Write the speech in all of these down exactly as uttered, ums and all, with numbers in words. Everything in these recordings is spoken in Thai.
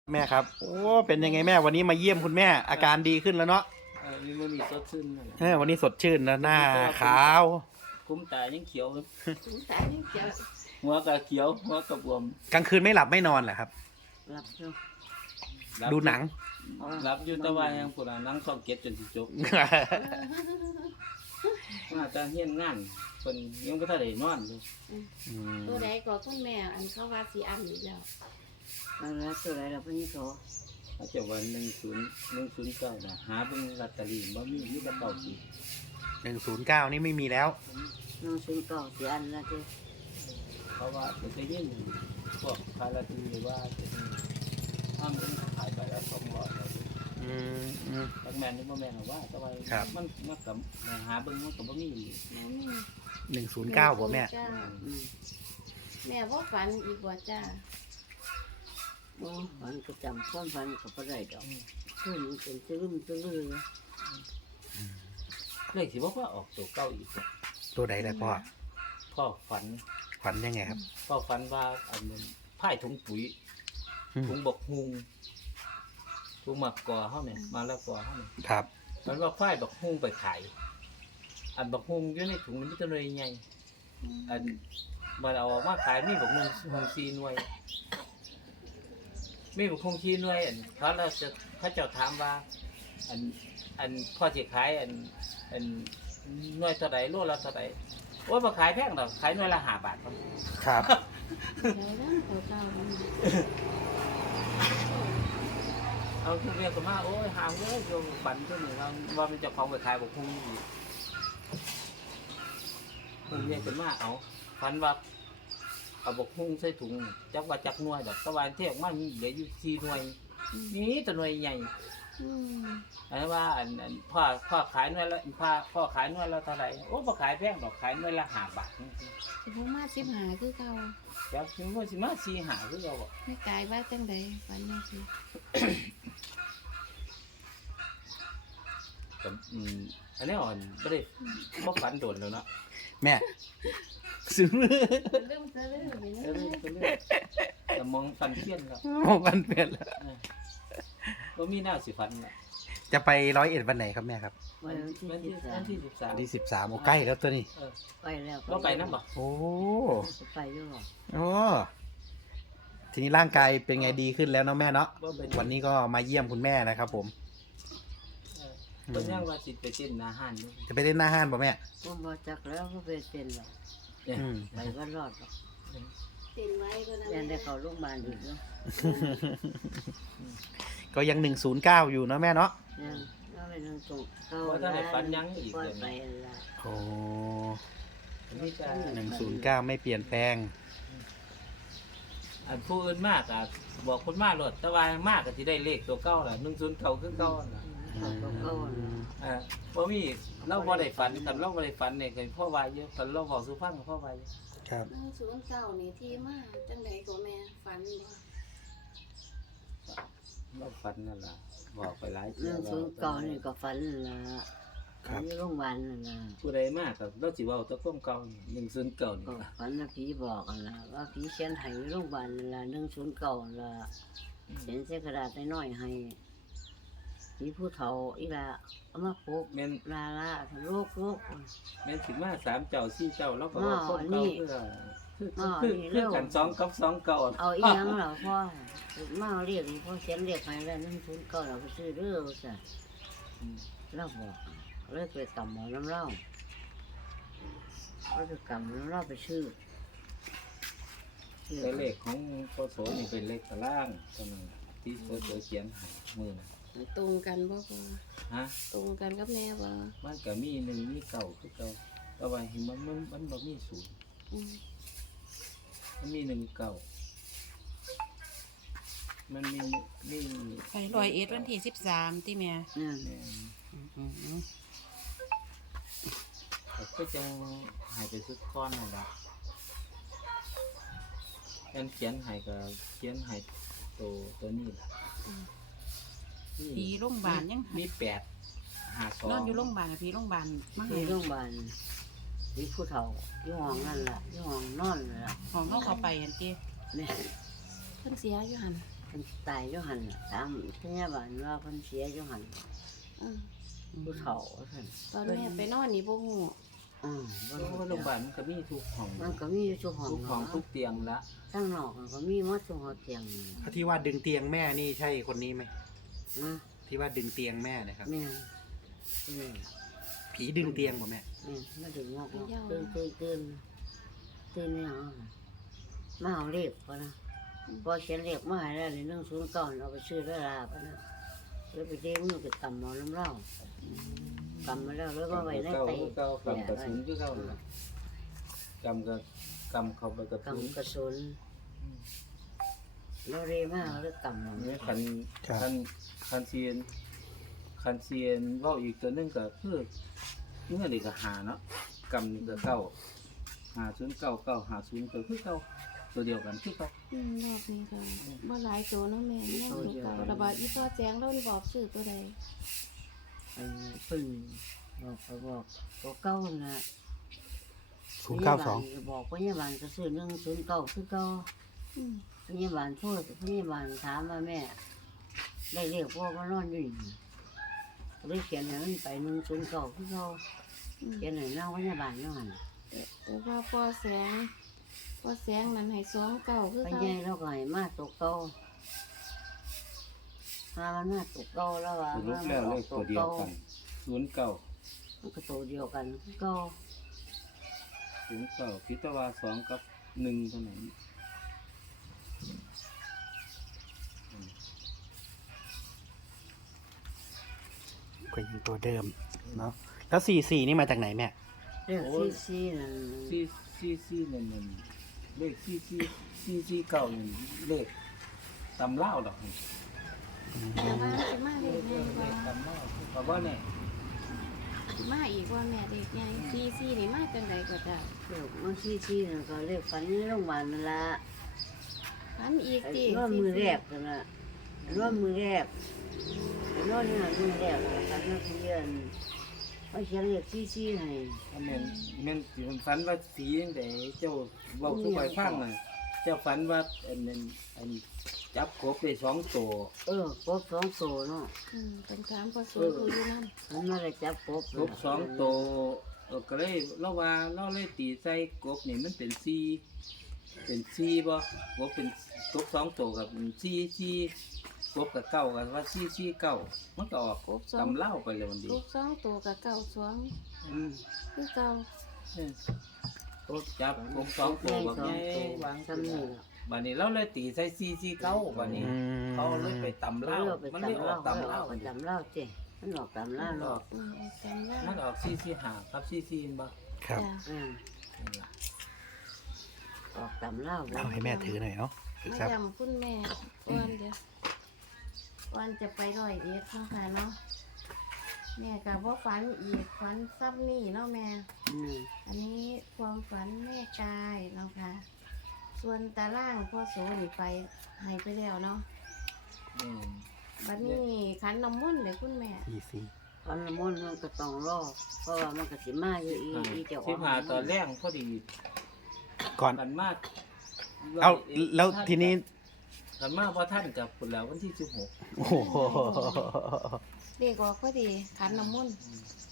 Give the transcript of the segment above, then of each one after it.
แม่ครับโอ้เป็นยังไงแม่วันนี้มาเยี่ยมคุณแม่อาการดีขึ้นแล้วเนาะเออมีมันมีสดชื่นนั่นแหละเออวันนี้สดชื่นนะหน้าขาวคุ้มตายังเขียวครับตายนี่เจ้าหัวก็เขียวหัวก็บวมกลางคืนไม่หลับไม่นอนเหรอครับหลับอยู่รับดูหนังรับอยู่แตะวันยังปุ่นนั่งซ่อมเก็บจนสิจบมาแตาเฮียนงานคนยังไม่ทันได้นอนเลยอืมตัวใดก็คุณแม่อันเขาว่าสีอันอีกแล้วเอาละตัวไหนเราเพิ่งโตเขาจะวันหนึ่งศูนย์หนึ่งศูนย์เก้านะหาเบิ่งลอตเตอรี่บ่มีมีแต่เก่าสิหนึ่งศูนย์เก้านี่ไม่มีแล้วน้องซื้อเก่าสีอันละทีเพราะว่าเป็นจะยิ่งพวกคาราตีว่าจะมีถ้ามันขายไปแล้วสองร้อยแล้วอืมอืมทั้งแมนนี่บ่แมนหรอกว่าแต่ว่าครับมันมันกับหาเบิ่งมันก็บ่มีแม่นี่หนึ่งศูนย์เก้าผมแม่จ้าอืมแม่ว่าฝันอีกบ่จ้าโอ้ฝันก็จำความฝันก็บ่ได้ดอกคือมันเป็นตะลึมตะลือเลขสิบ่ว่าออกตัวเก่าอีกอะตัวใดได้พ่อพ่อฝันฝันยังไงครับพ่อฝันว่าอันนึงพ่ายถุงปุ๋ยอืมถุงบกฮุงถุงหมักกอเฮาเนี่ยมาแล้วกอเฮาเนี่ยครับมันว่าพ่ายบักฮุงไปขายอันบักฮุงอยู่ในถุงมันมีแตัวหน่วยใหญ่อันมันเอาออกมาขายมีบักฮุงฮุงสี่หน่วยมีบักฮุงสี่หน่วยอันเขาเราจะเขาเจ้าถามว่า อันอันพ่อสิขายอันอันหน่วยเท่าใดโลละเท่าใดโอ้ยบ่ขายแพงดอกขายหน่วยละห้าบาทครับครับเดี๋ยวนั้นตัวเก่ามันเอาทุเรียนก็มาโอ้ยหามเลยโยมบันตัวนี้เราว่ามันเจะของไปขายบอกพุ่งอีกทุเรียนก็มาเอาฟันว่าเอาบอกพุ่งใส่ถุงจักว่าจักหน่วยดอกตะวันเที่ยงมันเหลืออยู่สี่หน่วยนี่ตัวหน่วยใหญ่อืมอันนั้นว่าอันอันพ่อพ่อขายหน่วยละพ่อพ่อขายหน่วยละเท่าไหร่โอ้พ่อขายแพงดอกขายหน่วยละห้าบาทสิบ่มาสิบหาคือเก่าจักถึงว่าสิมาสี่หาคือเราบอกไม่กลายว่าจังใดฝันจังซี่กับอืมอันนี้อ่อนไม่ได้พ่อฝันโดนแล้วเนาะแม่ซื้อเริ่มจะเริ่มไปเออเรื่อยเรื่องแต่มองฟันเทียนครับโอ้มันเปลี่ยนแล้วก็มีหน้าสิฟันละจะไปร้อยเอ็ดวันไหนครับแม่ครับวันวันที่ที่สิบสาวันมที่สิบสามวันที่สิบสามโอ้ใกล้แล้วตัวนี้เออไปแล้วเราไปนั่นบ่โอ้ไปอยู่หรอกโอ้ทีนี้ร่างกายเป็นไงดีขึ้นแล้วเนาะแม่เนาะว่าเป็นวันนี้ก็มาเยี่ยมคุณแม่นะครับผมเออเป็นยังว่าสิไปเต้นอาหารด้วยจะไปเล่นหน้าห้านป่ะแม่ผมบ่จักแล้วก็ไปเป็นหรอกเนี่ยอืมไปก็รอดหรอกๆติ่งไว้ก็นั่นยันแหได้ละเข้าโรงพยาบาลอีกเนาะก็ยังหนึ่งศูนย์เก้าอยู่เนาะแม่เนาะยังเราไปนั่งตรงเข้าว่าถ้าได้ฟันยังอีกปล่อยเดี๋ยวไปนี้ละโอ้นี่จะหนึ่งศูนย์เก้าไม่เปลี่ยนแปลงอันผู้อื่นมากอ่ะบอกคนมากหลดแต่ว่ามากก็ที่ได้เลขตัวเก้าล่ะหนึ่งศูนย์เก้าคือเก้าน่ะเขาก็เข้าน่ะอ่าเพราะมีเราบ่ได้ฝันคันเราบ่ได้ฝันเนี่ยเคยพ่อวายเยอะคันเราบอกสุฟังกับพ่อวายเยอะครับหนึ่งศูนย์เก้านี่ที่มาจังใดก็แม่ฝันบ่เราฝันนั่นล่ะบอกไปหลายเรื่องศูนย์เก่านี่ก็ฝันละครับฝันอยู่โรงพยาบาลนั่นล่ะผู้ใดมากกับเราสิเว้าแตะก้มเก่าหนึ่งศูนย์เก้านี่ก็ฝันว่าผีบอกกันละว่าผีเขียนให้อยู่โรงพยาบาลนั่นละหนึ่งศูนย์เก่าละเขียนใส่กระดาษน้อยๆให้ผีผู้เฒ่าอีละเอามาปลูกแม่นลาลาโรคโรคแม่นสิมาสามเจ้าสี่เจ้าเราก็อ๋อว่าก้มนี่เก่าเพื่อคืออ๋อคือนี่คือเร็วกันสองกับสองเก่าเอาอีหยังเหรอพ่อมาเอาเรียกอีพ่อเขียนเรียกให้แล้วหนึ่งศูนย์เก่าเราไปซื้อเด้อจ้ะอืมเราบอกเลยไปกำหมอน้ำเหล้าเราไปกำน้ำเหล้าไปซื้อซื้อแต่เลขของโคโสนี่เป็นเลขตารางเท่านั้นล่ะที่โคโสเขียนให้มือน่ะตรงกันบ่พ่อฮะตรงกันกับแม่บ่มันก็มีหนึ่งมีเก่าคือเก่าแต่ว่าเห็นมันมันมันบ่มีศูนย์อืมมันมีหนึ่งเก่ามันมีมีไปรอยเอ็ดวันที่สิบสามที่แม่เนี่ยแม่นอืมก็จะหายไปสุดก้อนนั่นแหละแอนเขียนใหายก็เขียนใหายตัวตัวนี้แหละพีโรงพยาบาลยังมีแปดหาสองนอนอยู่โรงพยาบาลอะพีโรงพยาบาลมาที่ให้โรงพยาบาลที่ผู้เฒ่าที่ห้องนั่นแหละที่ห้องนอนนั่นแหละของเขาเข้าไปอันที่เนี่ยเพิ่นเสียอยู่หั่นเเพิ่นตายอยู่หั่นน่ะถามพยาบาลว่าเพิ่นเสียอยู่หั่นอืมผู้เฒ่าว่าซั่นตอนแม่ไปนอนนี่บ่ฮู้อืมบ่โอ้รู้โรงพยาบาลมันก็มีทุกห้องมันก็มีอยู่ทุกห้องทุกห้องเนาะทุกเตียงละข้างนอกมันก็มีหมดทุกห้องเตียงนี่ล่ะที่ว่าดึงเตียงแม่นี่ใช่คนนี้ไหมนะที่ว่าดึงเตียงแม่เนะครับแม่นแม่นผีดึงเตียงบ่แม่แม่นมาดึงงอกๆตื่นตื่นตื่นตื่นเนี่ยมาเอาเลขพอนะพอเขียนเลขมาให้แล้วในหนึ่งศูนย์เก้าเอาไปซื้อด้วยลาพอนะแล้วไปเด้มือไปกำหมอน้ำเหล้ากำมาแล้วแล้วก็ไว้ในเก้าไตเก้ากำกระสุนคือเก้าล่ะกำกับกำเข้าไปกับสุนกำกระสุนเราเรมากแล้วกำมันนี่คันครับคันคันเซียนคันเซียนเว้าอีกตัวหนึงก็คือนี่ก็นี่ก็หาเนาะกำนี่ก็เก้าหาศูนย์เก้าเก้าหาศูนย์ก็คือเก้าตัวเดียวกันคือเก้าอืมรอบนี้ก็บ่หลายตัวเนาะแม่ยังตัวเก่าระบาดอีพ่อแจ้งเรานี่บอกชื่อตัวใดอันปึ้งบอกไปบอกตัวเก้าน่ะศูนย์เก้าสองพยบลบอกพยาบาลก็ซื้อหนึ่งศูนย์เก้าคือเก้าอืมพยาบาลโทษพยาบาลถามว่าแม่ ได้เรียกพ่อว่านอนอยู่นี่ก็เลยเขียนให้มันไปหนึ่งศูนย์เก้าคือเก้าอืมเขียนให้นางพยาบาลนั่นแต่ว่าพ่อแสงพ่อแสงนั้นให้สองเก่าคือไปเก่าใหญ่เราก็ให้มาตกเก้าหามันมาตกเก้าแล้วว่าสรุปแล้วเลขตัวเดียวกันศูนย์เก้ามันก็ตัวเดียวกันคือเก้าศูนย์เก้าพิตวาสองกับหนึ่งเท่านั้นก็ยังตัวเดิมเนาะแล้วสี่สี่นี่มาจากไหนแม่เรียกซีซีนั่นซี่ซี่ซี่นั่นนั่นเลขซี่ซี่ซี่ซี่เก้านั่นเลขตำเล่าวดอกนี่แต่ว่าสิมาเลเด็ขกเลไงขเลว่าขตำเล่าวเพราะว่าเนี่ยสิมาอีกว่าแม่เด็กไงซีซีนี่มาจังไดก็จะเรียกมันซีซีนั่นก็เรียกฝันในโรงพยาบาลนั่นละพันอีกตินอนมือแรกนั่นละนอนมือแรกนอนนี่น่ะมือแรกฝันว่าเพื่อนเขาเขียนเรียกซีซีให้อันนั้นแม่นสิมันฝันว่าสีจังไดเจ้าเว้าสู่ไปฟังน่ะเจ้าฝันว่าอันนั้นอันจับกบได้สองตัวเออครบสองตัวเนาะอืมเป็นถามพ่อสวยผู้อยู่นำมันมาได้จับครบกบสองตัวเออก็เลยเราว่าเราเลยตีใส่กบนี่มันเป็นสี่เป็นสี่บ่กบเป็นกบสองตัวกับสี่สี่กบกับเก้ากันว่าสี่สี่เก้ามันก็ออกกบสองตำเล่าไปเลยวันดีกบสองตัวกับเก่าสองอืมคือเก่าเออ กบจับกบสองตัวแบบนี้วางซ้ำนี่ล่ะบัดนี้เราเลยตีใส่สี่สี่เก้าบัดนี้อืมเขาเลยไปตำเล่าเล่าไปมันเลยตำออเล่ากตำเล่าเล่าไปตำเล่าเจ้มันออกตำเล่ามันอเนาะอกอืมจำได้มันออกสี่สี่ห้าครับสี่สี่บ่ครับจ้ะอืมนั่นล่ะออกตำเล่าเอาให้แม่ถือหน่อยเนาะมาครับจำคุณแม่ก่อนเดี๋ยวก่อนจะไปร้อยเอ็ดเนาะค่ะเนาะแม่กับว่าฝันอีกฝันซ้ำนี่เนาะแม่อืมอันนี้ความฝันแม่กายเนาะค่ะ ส่วนตาล่างพ่อโสนี่ไปให้ไปแล้วเนาะอืมบัดนี้ขันน้ำมนต์เลยคุณแม่สี่สี่พันละมุนมันก็ต้องรอเพราะว่ามันก็สิมาอยู่อีอีเจ้าขสิองบห้าตอนแรกพอดีก่อนกันมากเอาแล้วทีนี้กันมากเพราะท่านกับคุณแล้ววันที่สิบหกโอ้โหเด็กออกพอดีขันน้ำมนต์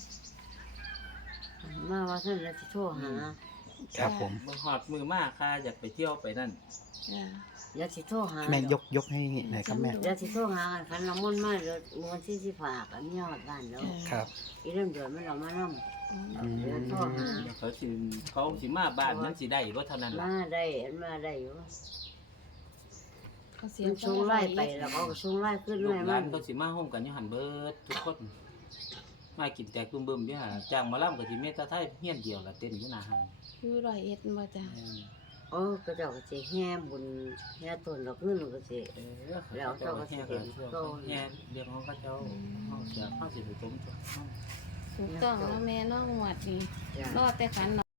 มาว่าท่านจะโทรหาครับผมมือหอดมือมากค่ะอยากไปเที่ยวไปนั่นจ้ะอย่าสิโทรหาแม่ยกยกให้หน่อยครับแม่อย่าสิโทรหากันพันละมุนมาเดี๋ยววันที่สิฝากอันนี้ฮอดบ้านแล้วครับอีเรื่องเดือนมันเรามานํอืมอืมเดี๋ยวโทรหาเขาสิเขาสิมาบ้านนั้นสิได้ว่าเท่านั้นล่ะมาได้อันมาได้อยู่เขาเสียมันงส่งไล่ไปแล้วก็ส่งไล่ขึ้นลูไล่กหมัลานนเขาสิมาห้องกันอยู่หันเบิดทุกคนมากินแตกตุ้มเบิ่มอยู่ห่าจ้างหมาล่ำกับสิเมตตาไทยเฮียนเดียวละเต้นอยู่หน้าห้างอยู่ร้อยเอ็ดมาจ้ะโอ้ก็เจ้าก็สิแห่บุญแห่ต้นดอกเงินก็สิเออแล้วเจ้าก็สิแห่เห็กันนเจ้าแห่เรียกของเขาเจ้าเฮาเสียเฮาสิไปตรงตัวเฮาถูกต้องแล้วแม่เน้องหวดนี่จ้ะรอดแต่ขัน